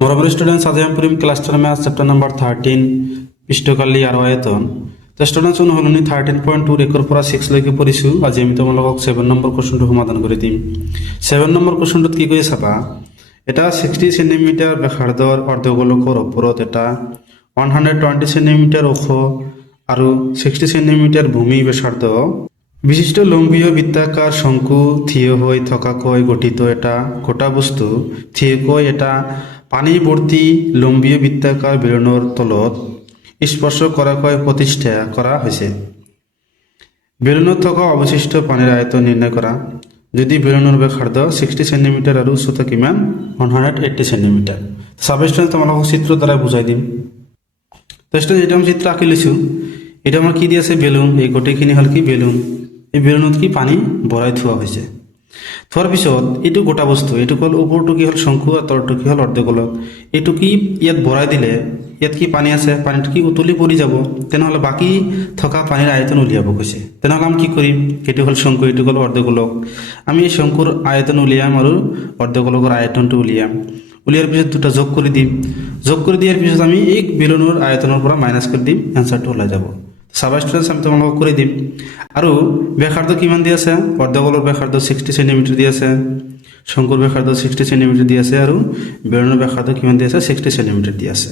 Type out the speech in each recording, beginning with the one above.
বরাবর স্টুডেন্টস আজ আমি পড়িম ক্লাস 10 ম্যাথ চ্যাপ্টার নাম্বার 13 পৃষ্ঠকালি আর আয়তন। তো স্টুডেন্টস হলনি 13.2 রেকর পড়া 6 লৈকে পড়িছো। আজি আমি তোমালোকক 7 নম্বৰ কোশ্চনটো সমাধান কৰি দিম। 7 নম্বৰ কোশ্চনটোত কি কৈছে চাবা, এটা 60 সেন্টিমিটার ব্যাসাৰ্ধৰ অৰ্ধগোলকৰ ওপৰত এটা 120 সেন্টিমিটার ওখ আৰু 60 সেন্টিমিটার ভূমি ব্যাসাৰ্ধ বিশিষ্ট লম্বীয় বৃত্তাকাৰ শংকু থিয় হৈ থকাকৈ গঠিত এটা গোটা বস্তু থিয়কৈ এটা পানী ভৰ্তি লম্বীয় বৃত্তাকাৰ বেলুনৰ তলত স্পৰ্শ কৰাকৈ প্ৰতিষ্ঠা কৰা হৈছে। বেলুনত থকা অৱশিষ্ট পানীৰ আয়তন নিৰ্ণয় কৰা। যদি বেলুনৰ ব্যাসাৰ্ধ 60 সেন্টিমিটার আৰু উচ্চতা কিমান 180 সেন্টিমিটার। সাবস্টেন্স তোমালোকক চিত্ৰৰ দ্বাৰা বুজাই দিম। তো এটা আমি চিত্ৰ আঁকি লৈছোঁ। এটা আমাৰ কি দি আছে, বেলুন। এই গোটেইখিনি হ'ল কি বেলুন। এই বেলুনত কি পানী ভৰাই থোৱা হৈছে। থোৱাৰ পিছত এইটো গোটা বস্তু, এইটো হ'ল ওপৰটো কি হ'ল শংকু আৰু তলটো কি হ'ল অৰ্ধগোলক। এইটো কি ইয়াত ভৰাই দিলে ইয়াত কি পানী আছে, পানীটো কি উতলি পৰি যাব। তেনেহ'লে বাকী থকা পানীৰ আয়তন উলিয়াব কৈছে। তেনেহ'লে আমি কি কৰিম, এইটো হ'ল শংকু, এইটো হ'ল অৰ্ধগোলক। আমি এই শংকুৰ আয়তন উলিয়াম আৰু অৰ্ধগোলকৰ আয়তনটো উলিয়াম। উলিয়াৰ পিছত দুটা যোগ কৰি দিম। যোগ কৰি দিয়াৰ পিছত আমি এই বেলুনৰ আয়তনৰ পৰা মাইনাছ কৰি দিম, এনচাৰটো ওলাই যাব। সাবস্টেন্স আমি তোমালোকক কৰি দিম। আৰু ব্যাসাৰ্ধ কিমান দি আছে, অৰ্ধগোলৰ ব্যাসাৰ্ধ 60 সেন্টিমিটাৰ দি আছে, শংকুৰ ব্যাসাৰ্ধ 60 সেন্টিমিটাৰ দি আছে আৰু বেলুনৰ ব্যাসাৰ্ধ কিমান দি আছে 60 সেন্টিমিটাৰ দি আছে।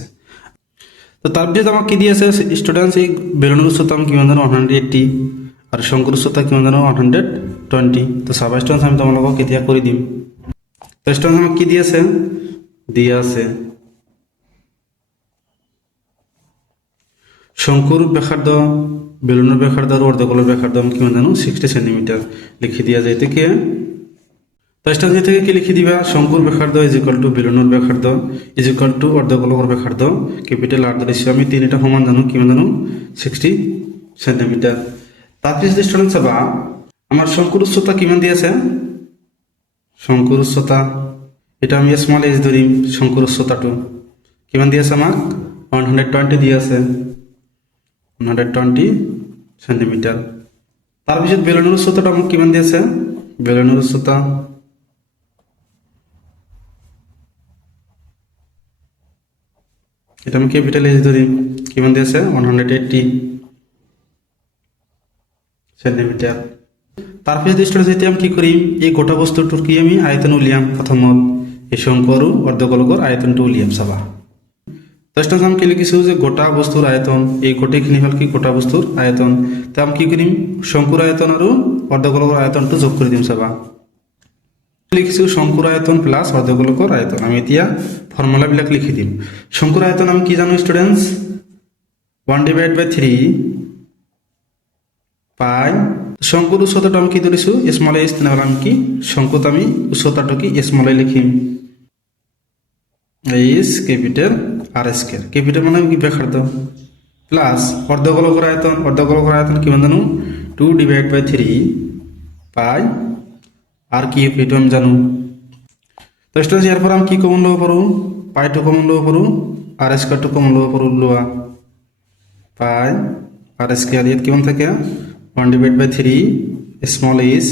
তো তাৰপিছত আমাক কি দি আছে ষ্টুডেণ্টছ, এই বেলুনৰ উচ্চতা আমি কিমান জানো 180 আৰু শংকুৰ উচ্চতা কিমান জানো 120। তো সাবস্টেন্স আমি তোমালোকক এতিয়া কৰি দিম। তো ষ্টুডেণ্টছ আমাক কি দি আছে, দিয়া আছে শংকুর ব্যাসার্ধ, বেলুনের ব্যাসার্ধ আর অর্ধগোলের ব্যাসার্ধ আমি কিমান জানো 60 সেন্টিমিটার লিখি দিয়া যায়। থেকে তাই থেকে কি লিখি দিবা, শংকুর ব্যাসার্ধ ইজ ইকুয়াল টু বেলুনের ব্যাসার্ধ ইজ ইকুয়াল টু অর্ধগোলকের ব্যাসার্ধ ক্যাপিটাল আর ধরেছি আমি তিনটা সমান জানো কিমান জানো 60 সেন্টিমিটার। তারপরে যদি স্টুডেন্ট চাবা আমার শংকুর উচ্চতা কিমান দিয়ে আছে, শংকুর উচ্চতা এটা আমি স্মল এজ ধরিম। শংকুর উচ্চতাটো কিমান দিয়ে আছে আমার 120 দিয়ে আছে, 120 সেন্টিমিটার। তারপিছত বেলুনের উচ্চতাটা আমাক কিমান দিয়ে আছে, বেলুনের উচ্চতা এটা আমি ক্যাপিটাল এজ ধরি, কিমান দিয়ে আছে 180 সেন্টিমিটার। তারপিছত স্টুডেন্টস এতিয়া আমি কি কৰিম, এই গোটা বস্তুটোৰ কি আমি আয়তন উলিয়াম। প্ৰথমত এই শংকু আৰু অৰ্ধগোলকৰ আয়তনটো উলিয়াম চাবা। স্টুডেন্টস আমি কি লিখিছোঁ যে গোটা বস্তুৰ আয়তন, এই গোটেইখিনি হ'ল কি গোটা বস্তুৰ আয়তন। তো আমি কি কৰিম, শংকুৰ আয়তন আৰু অৰ্ধগোলকৰ আয়তনটো যোগ কৰি দিম চাবা। লিখিছোঁ শংকুৰ আয়তন প্লাস অৰ্ধগোলকৰ আয়তন। আমি এতিয়া ফৰ্মুলাবিলাক লিখি দিম। শংকুৰ আয়তন আমি কি জানো ষ্টুডেন্টস 1/3 পাই। শংকুর উচ্চতাটা আমি কি ধরিছো স্মল এস, তেনেহ'লে আমি কি শংকুত আমি উচ্চতাটো কি স্মল এ লিখিম, S capital R square. Capital মানে কি ব্যাসার্ধ প্লাস অর্ধগোলকের আয়তন, অর্ধগোলকের আয়তন কিমান জানো 2/3 পাই আর কি এটো আমি জানো। তো স্টুডেন্টস ইয়াৰ পৰা আমি কি কমন ল'ব পাৰোঁ, পাইটো কমন ল'ব পাৰোঁ আর স্কয়াৰটো কমন ল'ব পাৰোঁ। লোৱা পাই আর স্কয়ার ইয়াত কিমান থাকে 1/3 স্মল এজ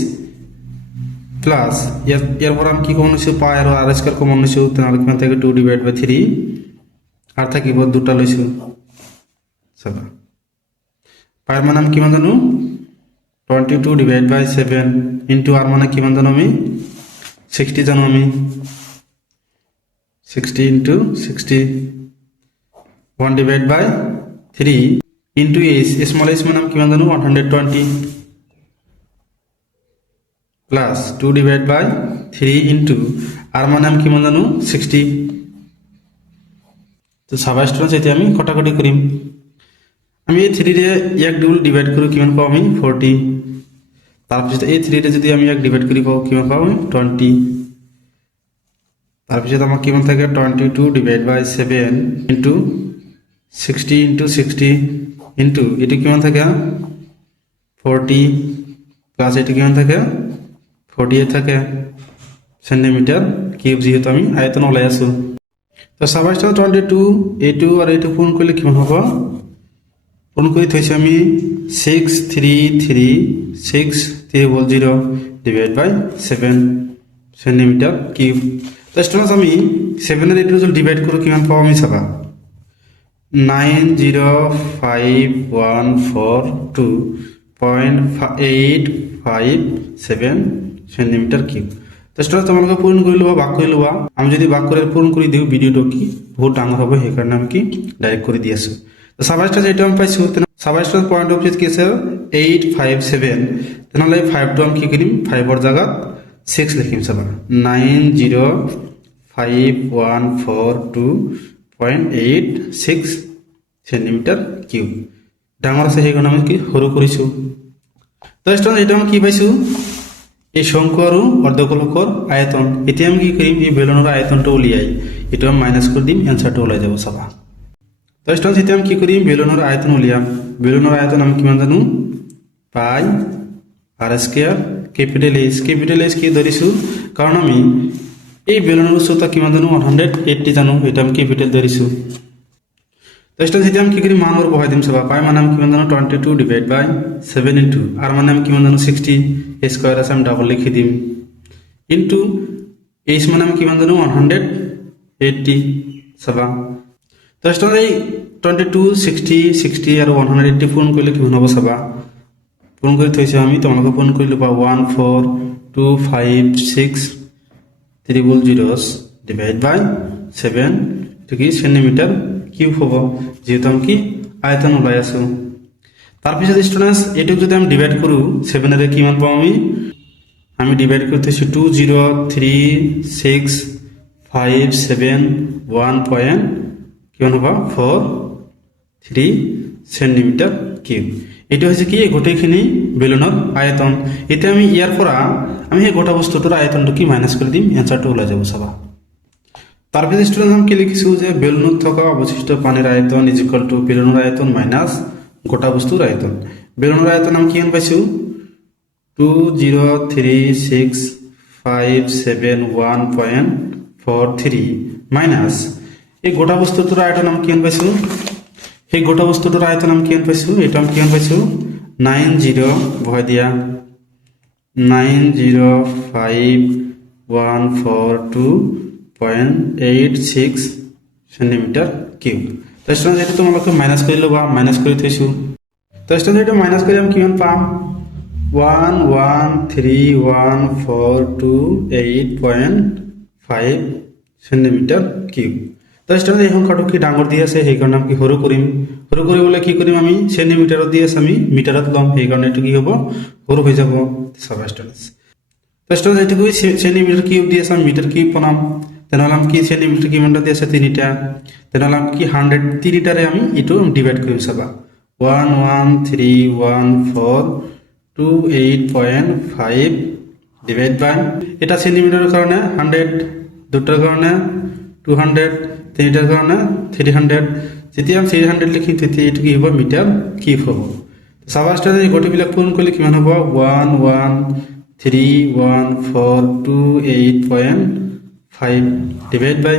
প্লাস ইয়াৰ পৰা আমি কি কমন লৈছোঁ পাই আৰু আর স্কয়ার কমন লৈছোঁ, তেনেহ'লে কিমান থাকে 2/3 আর থাকিব দুটা লৈছোঁ চাবা। পাইৰ মানে আমি কিমান জানো 22/7 ইনটু আর মানে কিমান জানো আমি 60 জানো আমি 60 into 60 1/3 into S small S মানে আমি কিমান জানো 120 প্লাস 2/3 ইনটু আর মানে আমি কিমান জানো 60। তো চাবা স্টুডেন্টস এতিয়া আমি কটাকটি কৰিম। আমি এই 3 ৰে ইয়াক ডিভাইড কৰোঁ কিমান পাওঁ আমি 40। তাৰপিছত এই 3 ৰে যদি আমি ইয়াক ডিভাইড কৰি পাওঁ কিমান পাওঁ আমি 20। তাৰপিছত আমাক কিমান থাকে 22/7 ইনটু 60 ইনটু 60 ইনটু এটো কিমান থাকে 40 প্লাস এটো কিমান থাকে 48 থাকে সেন্টিমিটার কিউব, যেহেতু আমি আয়তন ওলাই আছো। তো সাবস্টেন্স 22 এইটো আর এইটো পূৰণ কৰিলে কিমান হ'ব, পূৰণ কৰি থৈছো আমি 6330/7 সেন্টিমিটার কিউব। তো স্টুডেন্টস আমি 7 আর 8 যদি ডিভাইড করি কিমান পাব আমি চাবা 90514.857 সেন্টিমিটার কিউব। তো স্টুডেন্টস তোমালোকে পূরণ কৰি ল'বা ভাগ কৰি ল'বা। আমি যদি ভাগ কৰি পূৰণ কৰি দিওঁ ভিডিঅ'টো কি বহুত ডাঙৰ হ'ব, সেইকাৰণে আমি কি ডাইৰেক্ট কৰি দি আছোঁ। তো সাবাইস্টার যেটা আমি পাইছোঁ সাবাইস্টার পয়েন্ট অফ ভিউ কি আছে 857, তেনেহ'লে 5টো আমি কি কৰিম 5ৰ জাগাত 6 লিখিম চাবা 90514.86 সেন্টিমিটার কিউব। ডাঙৰ আছে সেইকাৰণে আমি কি সৰু কৰিছোঁ। তো স্টুডেন্ট এটা আমি কি পাইছোঁ এই শঙ্কু আৰু অৰ্ধগোলকৰ আয়তন। এতিয়া আমি কি কৰিম এই বেলুনৰ আয়তনটো উলিয়াই এইটো আমি মাইনাস কৰি দিম, এনসাৰটো ওলাই যাব চাবা। তো স্টুডেন্টস এতিয়া আমি কি কৰিম বেলুনৰ আয়তন উলিয়াম। বেলুনৰ আয়তন আমি কিমান জানো পাই আর স্কয়ার ক্যাপিটাল এইচ কি ধৰিছোঁ কাৰণ আমি এই বেলুনৰ উচ্চতা কিমান জানো 180 জানো, এটা আমি ক্যাপিটাল ধৰিছোঁ। তো স্টুডেন্টস এতিয়া আমি কি কৰিম মানৰ বহাই দিম চাবা। পাই মানে আমি কিমান জানো 22 ডিভাইড বাই 7 ইনটু আর মানে আমি কিমান জানো 60 স্কয়ার আছে আমি ডাবল লিখি দিম ইনটু এইচ মানে আমি কিমান জানো 180 চাবা। তো স্টুডেন্টস এই 22 60 আৰু 180 পূৰণ কৰিলে কিমান হ'ব চাবা। পূৰণ কৰি থৈছোঁ আমি, তোমালোকে পূৰণ কৰি ল'বা 14256 ডিভাইড বাই 7 এইটো কি সেন্টিমিটাৰ কিউব হ'ব, যেহেতু আমি কি আয়তন ওলাই আছোঁ। তাৰপিছত স্টুডেন্টস এইটোক যদি আমি ডিভাইড কৰোঁ 7 কিমান পাওঁ আমি ডিভাইড কৰি থৈছোঁ 2036571 কিমান হ'ব 43 সেন্টিমিটার কিউব। এটা হচ্ছে কি গোটেইখিনি বেলুনৰ আয়তন। এতিয়া আমি ইয়াৰ পৰা আমি সেই গোটা বস্তুটোৰ আয়তনটো কি মাইনাস কৰি দিম, এনসাৰটো ওলাই যাব চাবা। তাৰপিছত স্টুডেন্ট আমি কি লিখিছোঁ যে বেলুনত থকা অৱশিষ্ট পানীৰ আয়তন ইজ ইকুয়াল টু বেলুনৰ আয়তন মাইনাস গোটা বস্তুৰ আয়তন। বেলুনৰ আয়তন আমি কিমান পাইছোঁ 2036571.43 মাইনাস এই গোটা বস্তুটোৰ আয়তন আমি কিমান পাইছোঁ, সেই গোটা বস্তুটোৰ আয়তন আমি কিমান পাইছোঁ, এটা আমি কিমান পাইছোঁ 90 বহাই দিয়া 90514.86 সেন্টিমিটার কিউব। তো স্টুডেন্ট এটা তোমালোকে মাইনাস কৰি ল'বা, মাইনাস কৰি থৈছোঁ। তো স্টুডেন্ট এটা মাইনাস কৰি আমি কিমান পাম 1131428.5 সেন্টিমিটার কিউব। তো স্টুডেন্ট এই সংখ্যাটো কি ডাঙৰ দি আছে সেইকাৰণে আমি সৰু কৰিম। সৰু কৰিবলৈ কি কৰিম আমি সেন্টিমিটাৰত দি আছে আমি মিটাৰত ল'ম, সেইকাৰণে এইটো কি হ'ব সৰু হৈ যাব চাবা স্টুডেন্টস। তো স্টুডেন্টস এইটো কি সেন্টিমিটার কিউব দি আছে আমি মিটার কিউব বনাম, তেনেহ'লে আমি কি সেন্টিমিটার কিমানটা দি আছে 3টা, তেনেহ'লে আমি কি 100 3টাৰে আমি এইটো ডিভাইড কৰিম চাবা 1131428.5 ডিভাইড বাই এটা সেন্টিমিটাৰৰ কাৰণে 100, দুটাৰ কাৰণে 200, তিনিটাৰ কাৰণে 300। যেতিয়া আমি 300 লিখিম তেতিয়া এইটো কি হ'ব মিটাৰ কিউব হ'ব। চাবা স্টুডেন্ট এই গোটেইবিলাক পূৰণ কৰিলে কিমান হ'ব 1131428.5 ডিভাইড বাই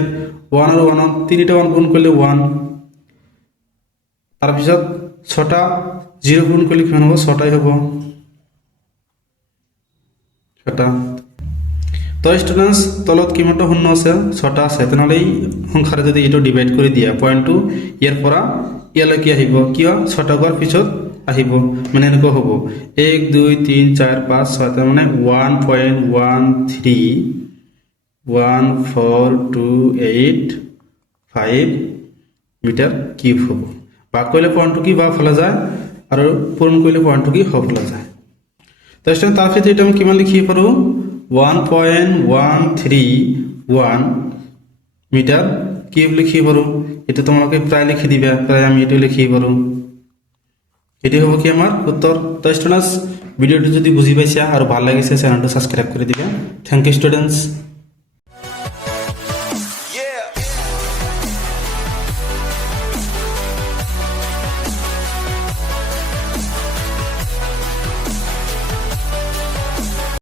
1 আৰু 1 তিনিটা 1 পূৰণ কৰিলে 1, তাৰপিছত 6টা 0 পূৰণ কৰিলে কিমান হ'ব 6টাই হ'ব 6টা। তো স্টুডেন্টস তলত কিমানটা শূন্য আছে 6টা আছে, তেনেহ'লে এই সংখ্যাৰে যদি এইটো ডিভাইড কৰি দিয়া পইণ্টটো ইয়াৰ পৰা ইয়ালৈকে আহিব, কিয় 6টা হোৱাৰ পিছত আহিব মানে এনেকুৱা হ'ব 1 2 3 4 5 6 তাৰ মানে 1.1314285 মিটাৰ কিউব হ'ব। ভাগ কৰিলে পইণ্টটো কি বাওঁ ফালে যায় আৰু পূৰণ কৰিলে পইণ্টটো কি সোঁ ফালে যায়। তো স্টুডেন্ট তাৰপিছত এইটো আমি কিমান লিখিব পাৰোঁ 1.131 মিটার কিউব লিখিব পাৰোঁ। এইটো তোমালোকে প্ৰায় লিখি দিবা, প্ৰায় আমি এইটো লিখিব পাৰোঁ। এটি হ'ব কি আমাৰ উত্তৰ। তো স্টুডেন্টস ভিডিওটো যদি বুজি পাইছা আৰু ভাল লাগিছে চেনেলটো সাবস্ক্রাইব কৰি দিবা। Thank you students.